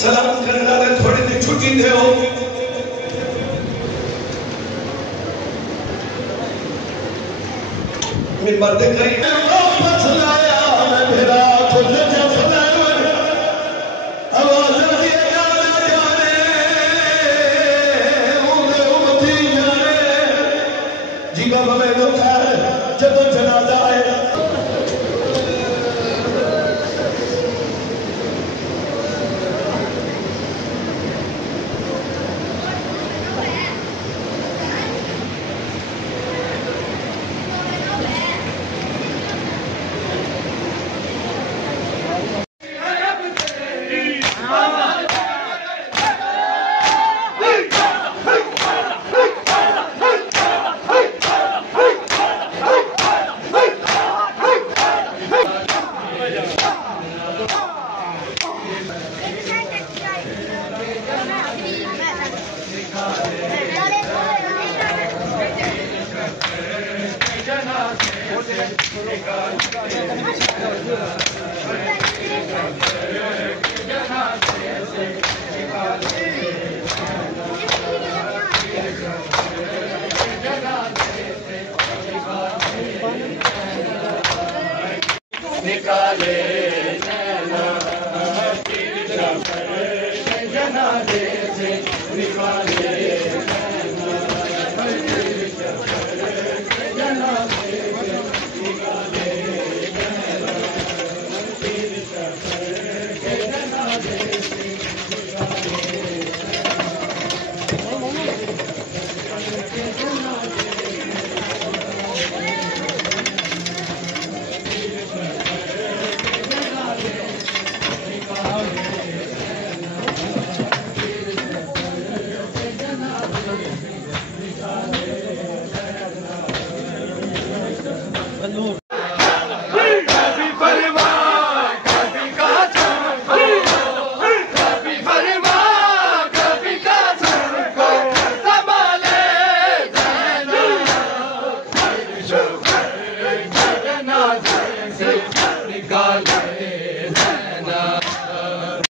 सलाम करने वाले थोड़ी सी छुट्टी दे मिंबर ते कई वापस लाया मैं फिरा खुद जफला आवाज दी जाने जाने उदे उमती जाने जी बाबा मैनू खैर जदों जनाजा आए निकाले